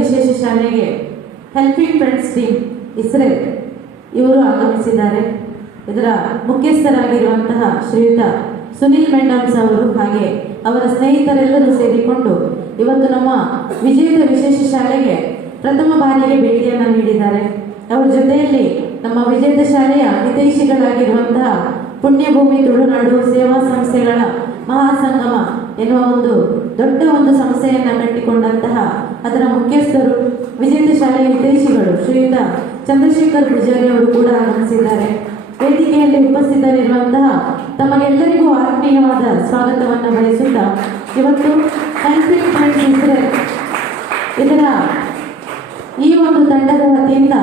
ವಿಶೇಷ ಶಾಲೆಗೆ helping friends team Israel ಇವರು ಆಗಮಿಸಿದ್ದಾರೆ. ಇದರ ಮುಖ್ಯಸ್ಥರಾಗಿರುವಂತಹ ಶ್ರೀಯುತ ಸುನಿಲ್ ಮೆಂಡಮ್ಸ್ ಅವರು ಹಾಗೆ ಅವರ ಸ್ನೇಹಿತರೆಲ್ಲರೂ ಸೇರಿಕೊಂಡು ಇವತ್ತು ನಮ್ಮ ವಿಜಯದ ವಿಶೇಷ ಶಾಲೆಗೆ ಪ್ರಥಮ ಬಾರಿಗೆ ಭೇಟಿಯನ್ನು ನೀಡಿದ್ದಾರೆ. ಅವರ ಜೊತೆಯಲ್ಲಿ ನಮ್ಮ ವಿಜಯದ ಶಾಲೆಯ ಹಿತೈಷಿಗಳಾಗಿರುವಂತಹ ಪುಣ್ಯಭೂಮಿ ತುಳುನಾಡು ಸೇವಾ ಸಂಸ್ಥೆಗಳ ಮಹಾಸಂಗಮ ಎನ್ನುವ ಒಂದು ದೊಡ್ಡ ಒಂದು ಸಂಸ್ಥೆಯನ್ನು ಕಟ್ಟಿಕೊಂಡಂತಹ ಅದರ ಮುಖ್ಯಸ್ಥರು ವಿಜೇತ ಶಾಲೆಯ ಹಿತೈಷಿಗಳು ಶ್ರೀಯುತ ಚಂದ್ರಶೇಖರ್ ಪೂಜಾರಿ ಅವರು ಕೂಡ ಆಗಮಿಸಿದ್ದಾರೆ. ವೇದಿಕೆಯಲ್ಲಿ ಉಪಸ್ಥಿತರಿರುವಂತಹ ತಮಗೆಲ್ಲರಿಗೂ ಆತ್ಮೀಯವಾದ ಸ್ವಾಗತವನ್ನು ಬಯಸುತ್ತಾ ಇವತ್ತು ಹೆಲ್ಪಿಂಗ್ ಫ್ರೆಂಡ್ಸ್ ಇಸ್ರೇಲ್ ಇದರ ಈ ಒಂದು ತಂಡದ ವತಿಯಿಂದ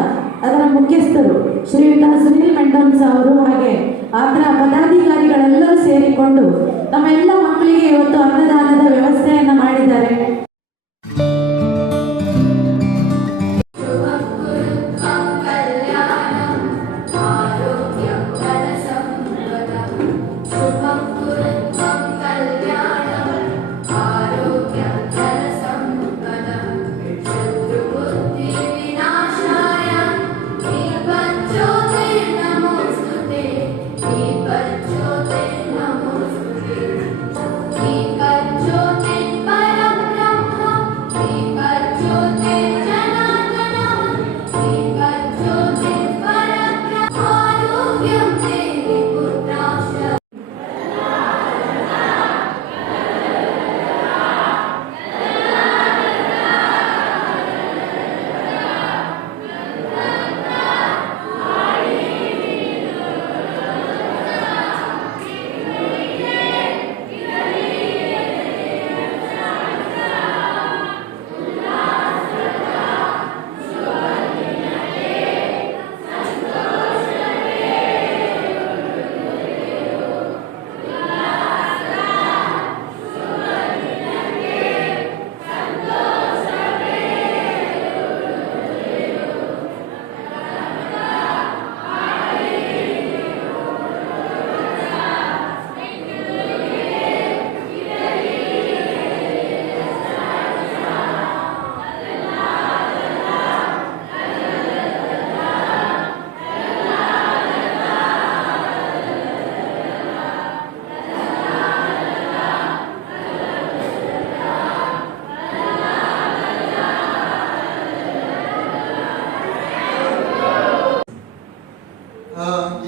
ಅದರ ಮುಖ್ಯಸ್ಥರು ಶ್ರೀಯುತ ಸುನಿಲ್ ಮೆಂಡಮ್ಸ್ ಅವರು ಹಾಗೆ ಅದರ ಪದಾಧಿಕಾರಿಗಳೆಲ್ಲರೂ ಸೇರಿಕೊಂಡು ನಮ್ಮ ಎಲ್ಲ ಮಕ್ಕಳಿಗೆ ಇವತ್ತು ಅನ್ನದಾನದ ವ್ಯವಸ್ಥೆಯನ್ನು ಮಾಡಿದ್ದಾರೆ.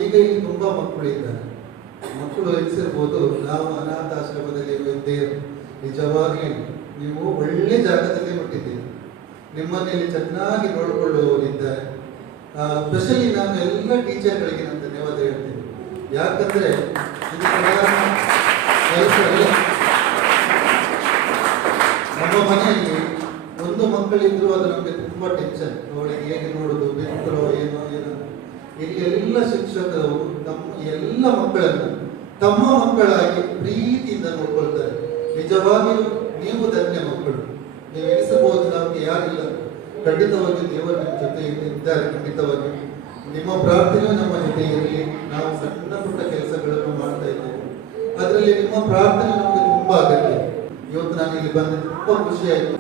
ಈಗ ಇಲ್ಲಿ ತುಂಬಾ ಮಕ್ಕಳು ಇದ್ದಾರೆ. ಮಕ್ಕಳು ಎನಿಸಿರ್ಬೋದು ನಾವು ಅನಾಥಾಶ್ರಮದಲ್ಲಿ ಇದ್ದೇವೆ. ನಿಜವಾಗಿ ನೀವು ಒಳ್ಳೆ ಜಾಗದಲ್ಲಿ ಹುಟ್ಟಿದ್ದೀರಿ. ನಿಮ್ಮನ್ನು ಇಲ್ಲಿ ಚೆನ್ನಾಗಿ ನೋಡಿಕೊಳ್ಳುವವರಿದ್ದಾರೆ. ಸ್ಪೆಷಲಿ ನಾನು ಎಲ್ಲ ಟೀಚರ್ಗಳಿಗೆ ನಾನು ಧನ್ಯವಾದ ಹೇಳ್ತೀನಿ. ಯಾಕಂದ್ರೆ ನಮ್ಮ ಮನೆಯಲ್ಲಿ ಒಂದು ಮಕ್ಕಳಿದ್ರು ಅದು ನಮಗೆ ತುಂಬಾ ಟೆನ್ಷನ್. ಅವಳಿಗೆ ಹೇಗೆ ನೋಡುದು, ಬಿತ್ತರೋ ಏನೋ ಏನೋ. ಇಲ್ಲಿ ಎಲ್ಲ ಶಿಕ್ಷಕರು ನಮ್ಮ ಎಲ್ಲ ಮಕ್ಕಳನ್ನು ತಮ್ಮ ಮಕ್ಕಳಾಗಿ ಪ್ರೀತಿಯಿಂದ ನೋಡ್ಕೊಳ್ತಾರೆ. ನಿಜವಾಗಿಯೂ ನೀವು ಧನ್ಯ ಮಕ್ಕಳು. ನೀವು ಎನಿಸಬಹುದು ನಮಗೆ ಯಾರಿಲ್ಲ, ಖಂಡಿತವಾಗಿ ದೇವರು ನಿಮ್ಮ ಜೊತೆ ಇದ್ದಾರೆ. ಖಂಡಿತವಾಗಿ ನಿಮ್ಮ ಪ್ರಾರ್ಥನೆಯೂ ನಮ್ಮ ಜೊತೆ ಇರಲಿ. ನಾವು ಸಣ್ಣ ಪುಟ್ಟ ಕೆಲಸಗಳನ್ನು ಮಾಡ್ತಾ ಇದ್ದೇವೆ, ಅದರಲ್ಲಿ ನಿಮ್ಮ ಪ್ರಾರ್ಥನೆ ನಮಗೆ ತುಂಬಾ ಅಗತ್ಯ. ಇವತ್ತು ನಾನು ಇಲ್ಲಿ ಬಂದು ತುಂಬಾ ಖುಷಿ ಆಯಿತು.